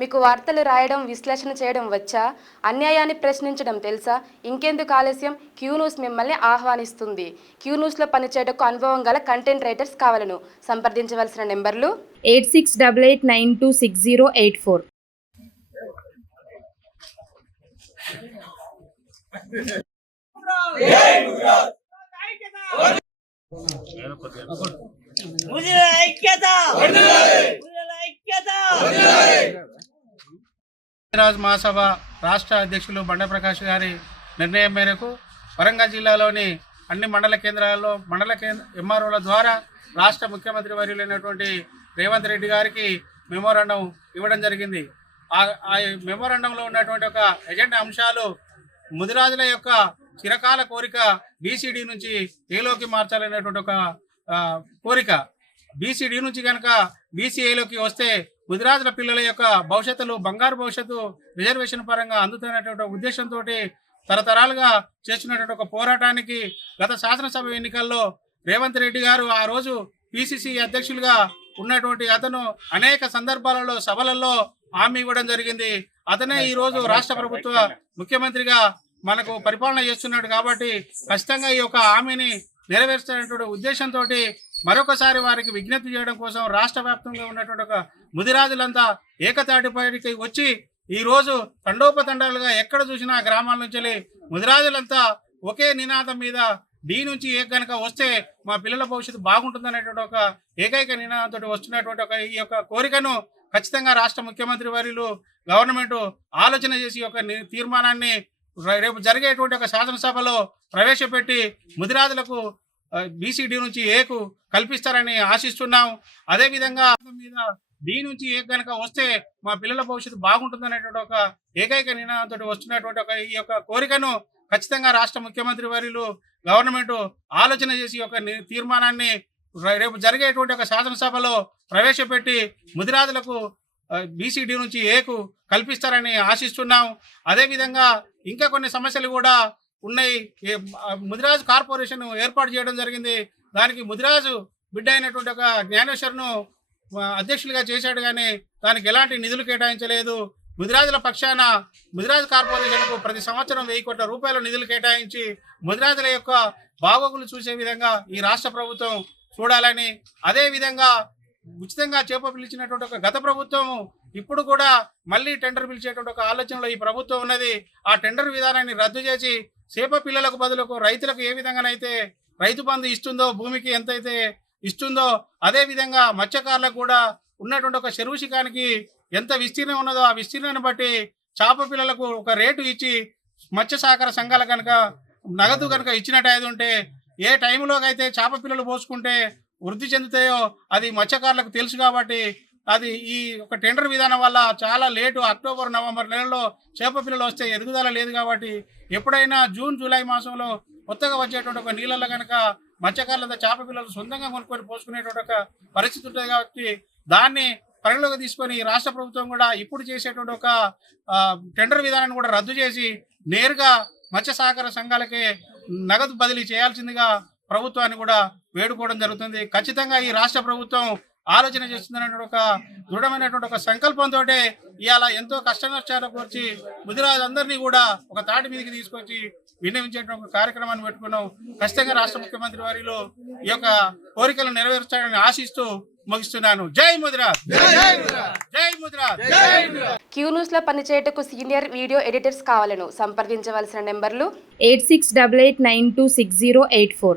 మీకు వార్తలు రాయడం, విశ్లేషణ చేయడం వచ్చా? అన్యాయాన్ని ప్రశ్నించడం తెలుసా? ఇంకెందుకు ఆలస్యం? క్యూ న్యూస్ మిమ్మల్ని ఆహ్వానిస్తుంది. క్యూ న్యూస్లో పనిచేయటకు అనుభవం గల కంటెంట్ రైటర్స్ కావాలను. సంప్రదించవలసిన నెంబర్లు 8688926084. మహాసభ రాష్ట్ర అధ్యక్షులు బండ ప్రకాష్ గారి నిర్ణయం మేరకు వరంగల్ జిల్లాలోని అన్ని మండల కేంద్రాల్లో ఎంఆర్ఓల ద్వారా రాష్ట్ర ముఖ్యమంత్రి వర్యులైనటువంటి రేవంత్ రెడ్డి గారికి మెమోరాండం ఇవ్వడం జరిగింది. ఆ మెమోరాండంలో ఉన్నటువంటి ఒక ఎజెండా అంశాలు ముదిరాజుల యొక్క చిరకాల కోరిక బీసీడీ నుంచి ఏలోకి మార్చాలనేటువంటి ఒక కోరిక. బీసీడీ నుంచి కనుక బీసీఏలోకి వస్తే ముదిరాజుల పిల్లల యొక్క భవిష్యత్తులు, బంగారు భవిష్యత్తు రిజర్వేషన్ పరంగా అందుతున్నటువంటి ఉద్దేశంతో తరతరాలుగా చేస్తున్నటువంటి ఒక పోరాటానికి గత శాసనసభ ఎన్నికల్లో రేవంత్ రెడ్డి గారు ఆ రోజు పిసిసి అధ్యక్షులుగా ఉన్నటువంటి అతను అనేక సందర్భాలలో సభలలో హామీ ఇవ్వడం జరిగింది. అతనే ఈ రోజు రాష్ట్ర ప్రభుత్వ ముఖ్యమంత్రిగా మనకు పరిపాలన చేస్తున్నాడు. కాబట్టి ఖచ్చితంగా ఈ యొక్క హామీని నెరవేర్చేటువంటి ఉద్దేశంతో మరొకసారి వారికి విజ్ఞప్తి చేయడం కోసం రాష్ట్ర వ్యాప్తంగా ఉన్నటువంటి ఒక ముదిరాజులంతా ఏకతాటిపైకి వచ్చి ఈ రోజు తండోపతండాలుగా ఎక్కడ చూసినా గ్రామాల నుంచి ముదిరాజులంతా ఒకే నినాదం మీద డి నుంచి ఏ కనుక వస్తే మా పిల్లల భవిష్యత్తు బాగుంటుందనేటువంటి ఒక ఏకైక నినాదంతో వస్తున్నటువంటి ఒక ఈ యొక్క కోరికను ఖచ్చితంగా రాష్ట్ర ముఖ్యమంత్రి వర్యులు గవర్నమెంట్ ఆలోచన చేసి ఒక తీర్మానాన్ని రేపు జరిగేటువంటి ఒక శాసనసభలో ప్రవేశపెట్టి ముదిరాజులకు బీసీడీ నుంచి ఏకు కల్పిస్తారని ఆశిస్తున్నాం. అదేవిధంగా మీద డి నుంచి ఏ కనుక వస్తే మా పిల్లల భవిష్యత్తు బాగుంటుందనేటువంటి ఒక ఏకైక నినాదంతో వస్తున్నటువంటి ఒక ఈ యొక్క కోరికను ఖచ్చితంగా రాష్ట్ర ముఖ్యమంత్రి వర్యులు గవర్నమెంట్ ఆలోచన చేసి ఒక తీర్మానాన్ని రేపు జరిగేటువంటి ఒక శాసనసభలో ప్రవేశపెట్టి ముదిరాజులకు బీసీడీ నుంచి ఏకు కల్పిస్తారని ఆశిస్తున్నాం. అదేవిధంగా ఇంకా కొన్ని సమస్యలు కూడా ఉన్నాయి. ముదిరాజు కార్పొరేషన్ ఏర్పాటు చేయడం జరిగింది. దానికి ముదిరాజు బిడ్డ అయినటువంటి ఒక జ్ఞానేశ్వర్ను అధ్యక్షులుగా చేశాడు, కానీ దానికి ఎలాంటి నిధులు కేటాయించలేదు. ముదిరాజుల పక్షాన ముదిరాజు కార్పొరేషన్కు ప్రతి సంవత్సరం 1000 కోట్ల రూపాయల నిధులు కేటాయించి ముదిరాజుల యొక్క బాగోగులు చూసే విధంగా ఈ రాష్ట్ర ప్రభుత్వం చూడాలని, అదేవిధంగా ఉచితంగా చేప పిలిచినటువంటి ఒక గత ప్రభుత్వం ఇప్పుడు కూడా మళ్ళీ టెండర్ పిలిచేటువంటి ఒక ఆలోచనలో ఈ ప్రభుత్వం ఉన్నది. ఆ టెండర్ విధానాన్ని రద్దు చేసి చేప పిల్లలకు బదులుకు రైతులకు ఏ విధంగానైతే రైతు బంధు ఇస్తుందో, భూమికి ఎంతైతే ఇస్తుందో అదే విధంగా మత్స్యకారులకు కూడా ఉన్నటువంటి ఒక చెరువు శిఖానికి ఎంత విస్తీర్ణం ఉన్నదో ఆ విస్తీర్ణాన్ని బట్టి చేప పిల్లలకు ఒక రేటు ఇచ్చి మత్స్య సహకార సంఘాల కనుక నగదు కనుక ఇచ్చినట్టు ఉంటే ఏ టైంలోకైతే చేప పిల్లలు పోసుకుంటే వృద్ధి చెందుతాయో అది మత్స్యకారులకు తెలుసు. కాబట్టి అది ఈ ఒక టెండర్ విధానం వల్ల చాలా లేటు అక్టోబర్, నవంబర్ నెలలో చేప పిల్లలు వస్తే ఎదుగుదల లేదు. కాబట్టి ఎప్పుడైనా జూన్, జూలై మాసంలో కొత్తగా వచ్చేటువంటి ఒక నీళ్ళల్లో కనుక మత్స్యకారులంతా చేప పిల్లలు సొంతంగా కొనుక్కొని పోసుకునేటువంటి ఒక పరిస్థితి ఉంటుంది. కాబట్టి దాన్ని పరిగణలోకి తీసుకొని రాష్ట్ర ప్రభుత్వం కూడా ఇప్పుడు చేసేటువంటి ఒక టెండర్ విధానాన్ని కూడా రద్దు చేసి నేరుగా మత్స్య సహకార సంఘాలకే నగదు బదిలీ చేయాల్సిందిగా ప్రభుత్వాన్ని కూడా వేడుకోవడం జరుగుతుంది. ఖచ్చితంగా ఈ రాష్ట్ర ప్రభుత్వం ఆలోచన చేస్తుందనే ఒక దృఢమైనటువంటి ఒక సంకల్పంతో ఇవాళ ఎంతో కష్ట నష్టాలకు వచ్చి ముదిరాజులందరినీ కూడా ఒక తాటి మీదకి తీసుకొచ్చి విన్నవించేటువంటి ఒక కార్యక్రమాన్ని పెట్టుకున్నాం. ఖచ్చితంగా రాష్ట్ర ముఖ్యమంత్రి వారిలో ఈ యొక్క కోరికలు నెరవేర్చాలని ఆశిస్తూ ముగిస్తున్నాను. జై ముదిరాజ్, జై ముదిరాజ్. క్యూ న్యూస్ లో పనిచేయటకు సీనియర్ వీడియో ఎడిటర్స్ కావాలను. సంప్రదించవలసిన నెంబర్లు 8688926084.